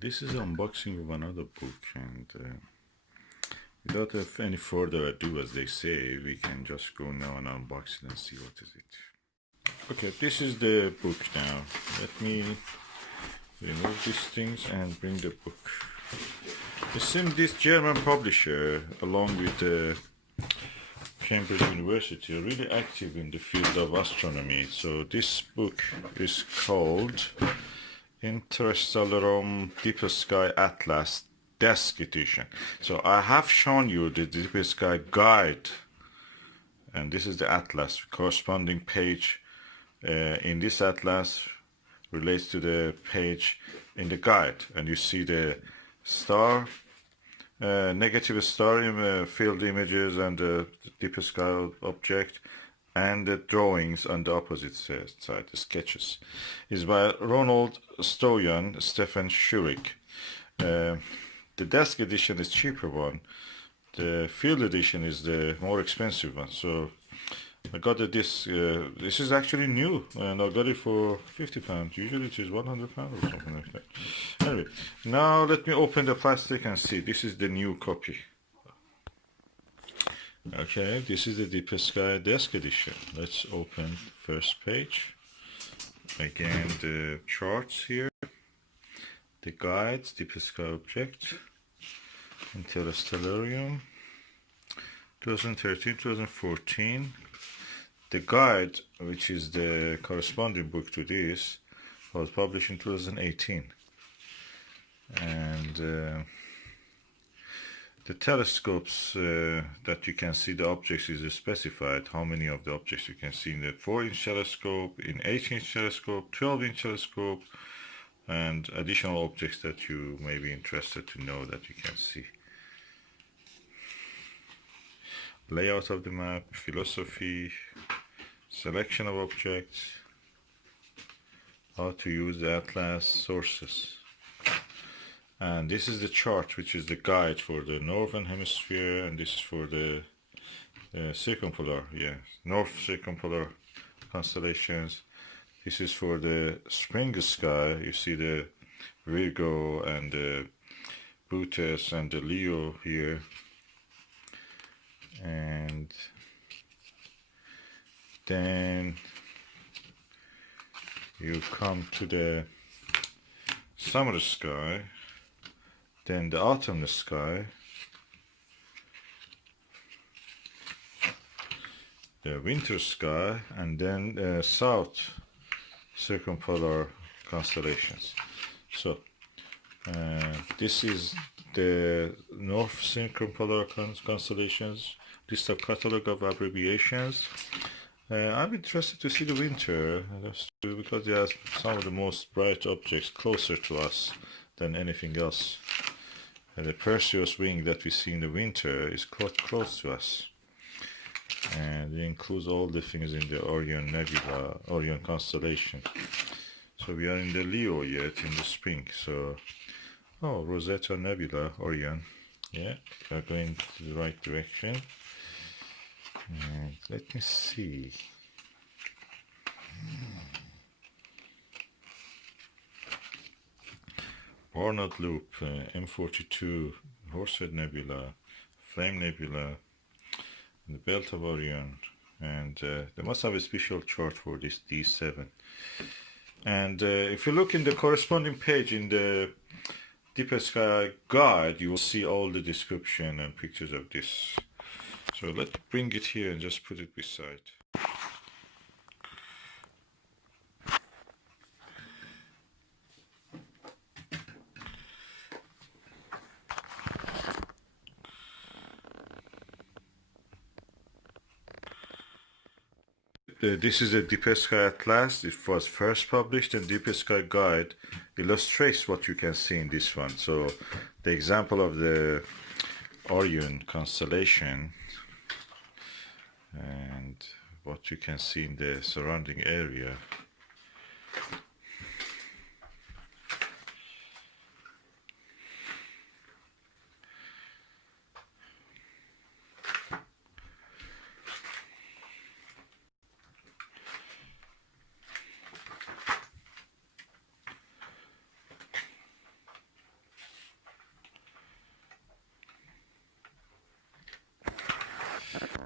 This is unboxing of another book, and without any further ado, as they say, we can just go now and unbox it and see what is it. Okay, this is the book now. Let me remove these things and bring the book. It seems this German publisher, along with Cambridge University, are really active in the field of astronomy. So this book is called Interstellarum Deep Sky Atlas Desk Edition. So I have shown you the Deep Sky Guide, and this is the atlas. Corresponding page in this atlas relates to the page in the guide, and you see the star, negative star field images, and the deep sky object, and the drawings on the opposite side, the sketches. Is by Ronald Stoyan, Stefan Schurig. The desk edition is cheaper one. The field edition is the more expensive one. So I got this. This is actually new, and I got it for £50. Usually it is £100 or something like that. Anyway, now let me open the plastic and see. This is the new copy. Okay, this is the Deep Sky Desk Edition. Let's open first page. Again, the charts here, the guides, Deep Sky Object, Interstellarum, 2013-2014. The guide, which is the corresponding book to this, was published in 2018. And the telescopes that you can see the objects is specified, how many of the objects you can see in the 4-inch telescope, in 8-inch telescope, 12-inch telescope, and additional objects that you may be interested to know that you can see. Layout of the map, philosophy, selection of objects, how to use the atlas, sources. And this is the chart, which is the guide for the northern hemisphere, and this is for the circumpolar, north circumpolar constellations. This is for the spring sky. You see the Virgo and the Bootes and the Leo here. And then you come to the summer sky, then the autumn sky, the winter sky, and then the south circumpolar constellations. So this is the north circumpolar constellations. List of catalog of abbreviations. I'm interested to see the winter, because they are some of the most bright objects closer to us than anything else. And the Perseus ring that we see in the winter is quite close to us. And it includes all the things in the Orion Nebula, Orion constellation. So we are in the Leo yet, in the spring. So, oh, Rosetta Nebula, Orion. Yeah, we are going to the right direction. And let me see. Barnard Loop, M42, Horsehead Nebula, Flame Nebula, and the Belt of Orion. And they must have a special chart for this D7. And if you look in the corresponding page in the Deep Sky Guide, you will see all the description and pictures of this. So let's bring it here and just put it beside. This is the Deep Sky Atlas. It was first published, and Deep Sky Guide illustrates what you can see in this one. So the example of the Orion constellation and what you can see in the surrounding area.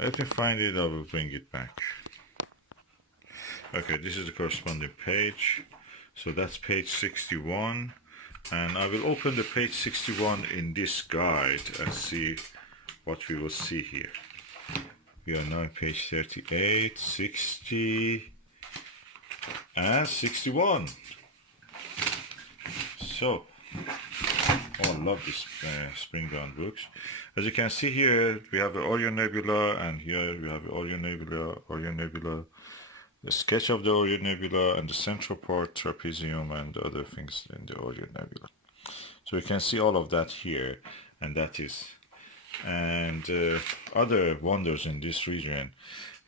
Let me find it, I will bring it back. Okay, this is the corresponding page. So that's page 61. And I will open the page 61 in this guide and see what we will see here. We are now on page 38, 60, and 61. So, oh, I love this spring-bound books. As you can see here, we have the Orion Nebula, and here we have the Orion Nebula, the sketch of the Orion Nebula, and the central part, trapezium, and other things in the Orion Nebula. So you can see all of that here, and that is. And other wonders in this region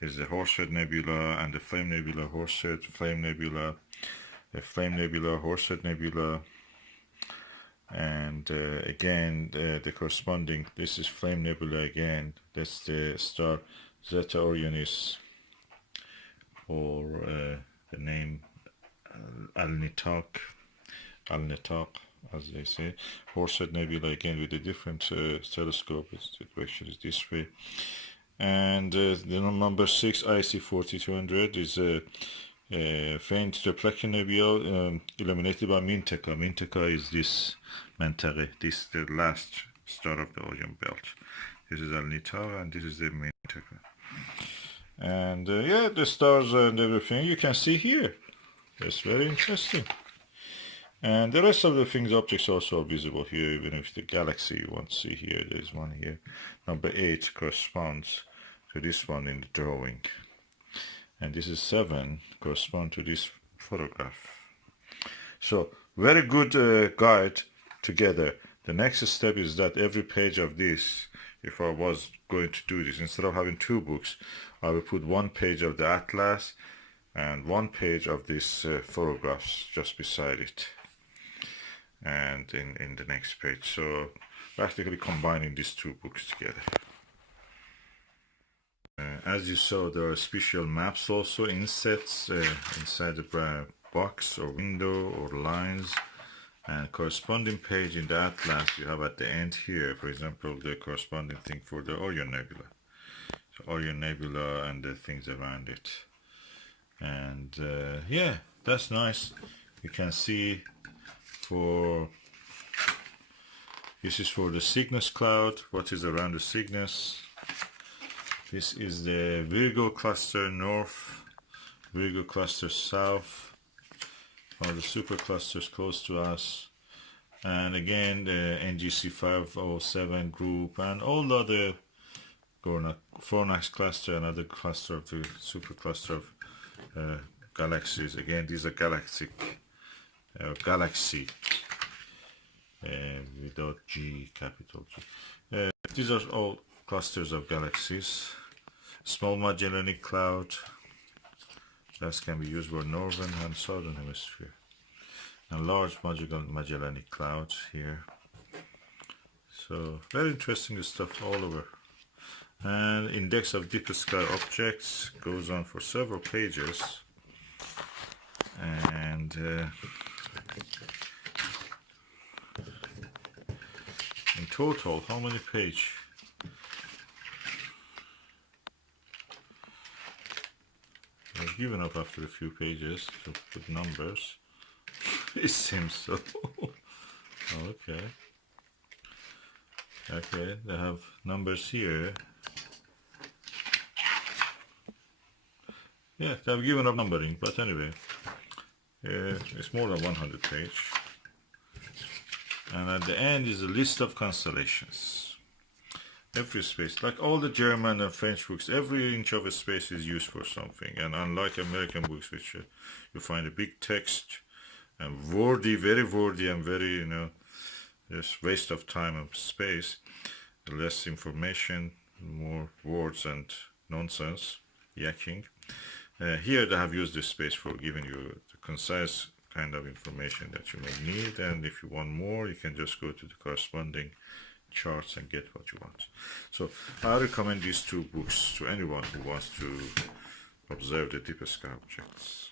is the Horsehead Nebula and the Flame Nebula, Horsehead, Flame Nebula, the Flame Nebula, Horsehead Nebula, and again the corresponding, this is Flame Nebula again, that's the star Zeta Orionis, or the name Al-Nitak, as they say. Horsehead Nebula again with a different telescope, the direction is this way. And the number 6 IC 4200 is a faint Reflection Nebula illuminated by Mintaka. Mintaka is this Mentare, this the last star of the Orion belt. This is Al-Nitar and this is the Mintaka. And yeah, the stars and everything you can see here. That's very interesting. And the rest of the things, objects also are visible here, even if the galaxy you want to see here, there's one here. Number 8 corresponds to this one in the drawing. And this is 7 correspond to this photograph. So, very good guide together. The next step is that every page of this, if I was going to do this, instead of having 2 books, I will put 1 page of the atlas and 1 page of these photographs just beside it, and in the next page. So practically combining these 2 books together. As you saw, there are special maps also, insets inside the box or window or lines, and corresponding page in the atlas you have at the end here, for example, the corresponding thing for the Orion Nebula. So Orion Nebula and the things around it. And yeah, that's nice. You can see this is for the Cygnus cloud, what is around the Cygnus. This is the Virgo cluster north, Virgo cluster south, all the superclusters close to us, and again the NGC 507 group and all the other Fornax cluster, another cluster of the supercluster of galaxies. Again, these are galactic galaxy without G, capital G. These are all clusters of galaxies. Small Magellanic Cloud, that can be used for northern and southern hemisphere. And large Magellanic Clouds here. So very interesting stuff all over. And index of deep sky objects goes on for several pages. And in total, how many pages? I've given up after a few pages to put numbers. It seems so. Okay. Okay, they have numbers here. Yeah, they've given up numbering, but anyway, it's more than 100 pages. And at the end is a list of constellations. Every space, like all the German and French books, every inch of a space is used for something. And unlike American books, which you find a big text and wordy, very wordy, and very, just waste of time and space, less information, more words and nonsense, yakking. Here they have used this space for giving you the concise kind of information that you may need, and if you want more, you can just go to the corresponding charts and get what you want. So I recommend these 2 books to anyone who wants to observe the deeper sky objects.